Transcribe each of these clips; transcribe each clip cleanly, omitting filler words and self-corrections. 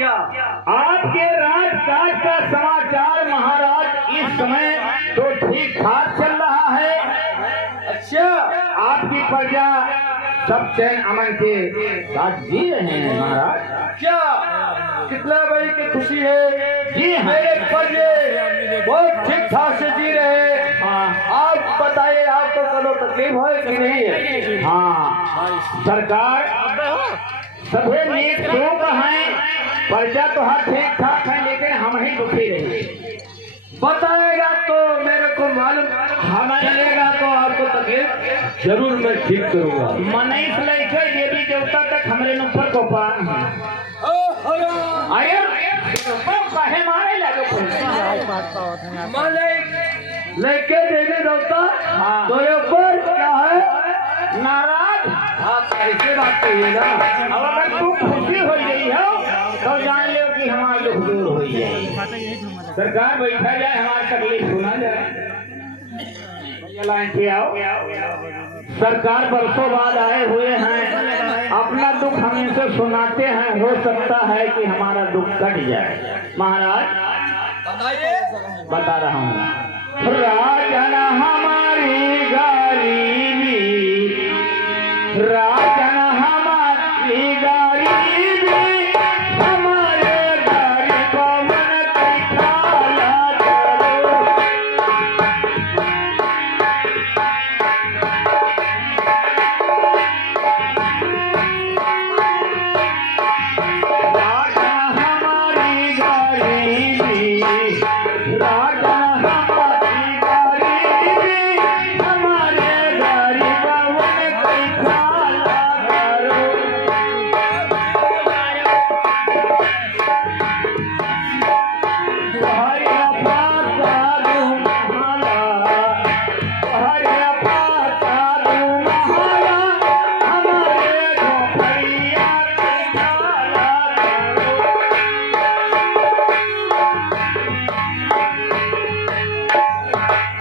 क्या? आपके राजकाज का समाचार महाराज इस समय तो ठीक ठाक चल रहा है। अच्छा, आपकी प्रजा सब चैन अमन के साथ जी रहे हैं महाराज। क्या कितना बड़ी की खुशी है। जी हाँ। मेरे प्रजे बहुत ठीक ठाक से जी रहे हैं। हाँ आप बताइए, आपको करो तकलीफ है कि नहीं है? हाँ सरकार सभी नेक लोग हैं, प्रजा तो हर ठीक ठाक है, लेकिन हम ही दुखी रहे। बताएगा तो मेरे को मालूम, हमें चलेगा तो आपको तकलीफ जरूर मैं ठीक करूंगा। मनीष लेके देवी देवता तक हमारे ऊपर को पान है। अरे कहे मारे लगे लेके देवी देवता हाँ। तो ये ऊपर क्या है? नाराज। आप ऐसे बात कहिए ना। अब अगर तू खुशी हो गई हो तो जान लो कि हमारा दुख दूर हो जाए। सरकार बैठा जाए, हमारी तकलीफ सुना जाए। लाइन पे आओ। सरकार बरसों बाद आए हुए हैं, अपना दुख हम इनसे सुनाते हैं, हो सकता है कि हमारा दुख कट जाए। महाराज बता रहा हूँ, राजन हमारी गरीबी, राजन हमारी गरीबी, हमारे गरीब मन की खाला करो। राजन हमारी गरीबी, राजन हमारी गरीबी, हमारे गरीब मन की खाला करो। हरे पाता तुम्हारा, हरे पाता तुम्हारा, हमारे झोपड़िया की खाला करो।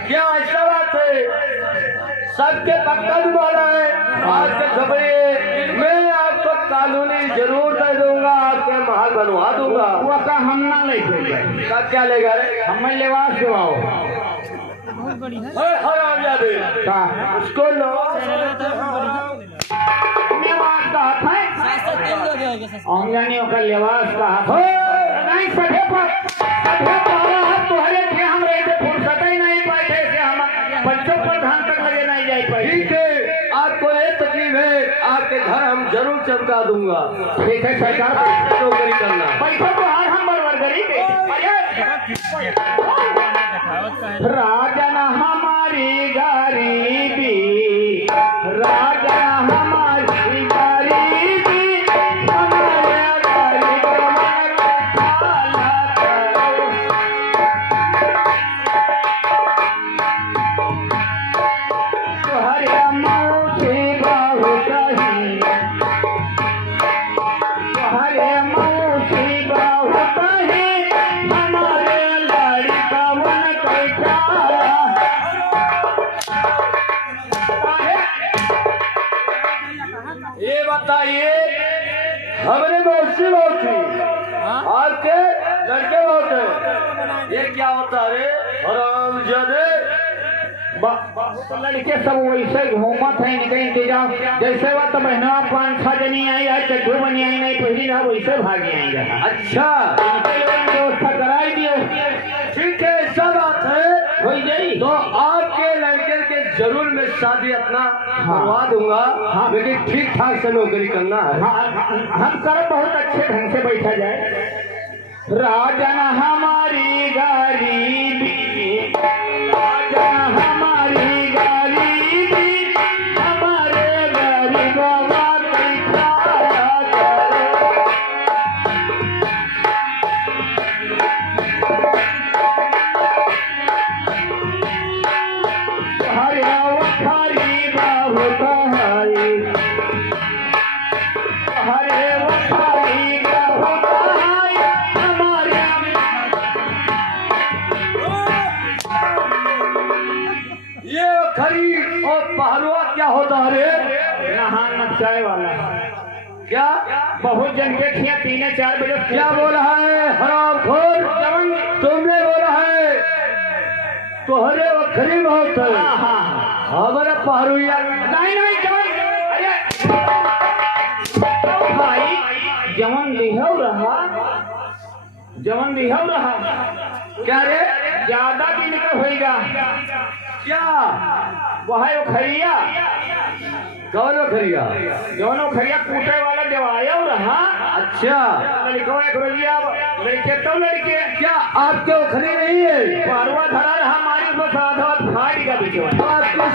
क्या ऐसा बात है? सबके पक्का वाला है आपके झपड़े। मैं आपको कानूनी जरूर दे दूंगा, आपके महल बनवा दूंगा। वो का हम ना लेके जाए, कब क्या लेगा रे? हमें लेवास दिवाओ हरामजादे, का उसको लो। लेवास का हाथ है, ऑंगनियों का लेवास का हाथ है। नहीं सधे पारा हाथ तुहरे थे, हम रहे थे फुर्सत ही नहीं पाए थे से हम बच्चों पर ध्यान तक लगे नहीं जाए पाए। ठीक है, आपको ये तकलीफ है, आपके घर हम जरूर चमका दूंगा। ठीक है सरकार, नौकरी करना। पैसा तो हर हम बरबरी के। राजन हमारी गरीबी, राजन हमारी गरीबी, हमारे गरीब मन की खाला करो। तुहरे मौसी बहुत ही, तुहरे मौसी बहुत ही, हमारे लड़का मन की खाला। ये बताइए, हमने बहुत सी आपके लड़के बहुत है, ये क्या होता है रे? हरामजादे, तो लड़के सब वैसे घूमत है, इनके इंतजाम जैसे वो तो बहना 5-6 जनी आई है, चड्ढू बनी आई नहीं पहली ना वैसे भागी आएगा। अच्छा इनके लोग व्यवस्था कराई दियो। ठीक है, ऐसा बात है हो जाई तो आपके लड़के के जरूर मैं शादी अपना करवा दूंगा। हाँ। लेकिन ठीक ठाक से नौकरी करना है। हम कर बहुत अच्छे ढंग से बैठा जाए। राजन हमारी गरीबी, राजन हमारी गरीबी, हमारे गरीब की खाला करो। हरे वखारी बहुत हरी, हरे वखारी बहुत हरी, हमारे ये खरी और पहलुआ क्या होता है रे? नहान नचाए वाला क्या बहुत जन के खिया 3-4 बजे क्या बोला है हरामखोर? तुमने बोला है तोहरे वखरी बहुत है। हमारा पहरुया नहीं भाई जवन लिहव रहा क्या रे? ज्यादा दिन का होएगा क्या वह है खरिया कौन वखरिया? दोनों खरिया कूटे वाला जवाया रहा। अच्छा लड़को एक रोजिया लड़के तो लड़के क्या आपके वखरी नहीं है? पारवा धरा रहा हमारी को साधा फाड़ का बिचवा। तो आपको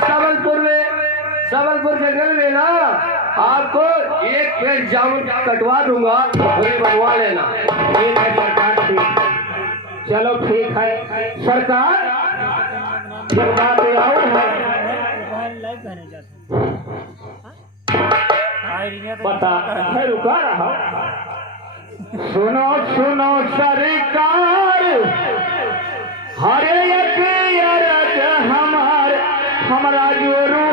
सबलपुर जंगल में ना आपको एक पेड़ जामुन कटवा दूंगा, वही बनवा लेना। ठीक है सरकार, ठीक चलो ठीक है सरकार। जब बात आओ है बता है रुका रहा। सुनो सुनो सरकार, हरे एक अरज हमारा जोरू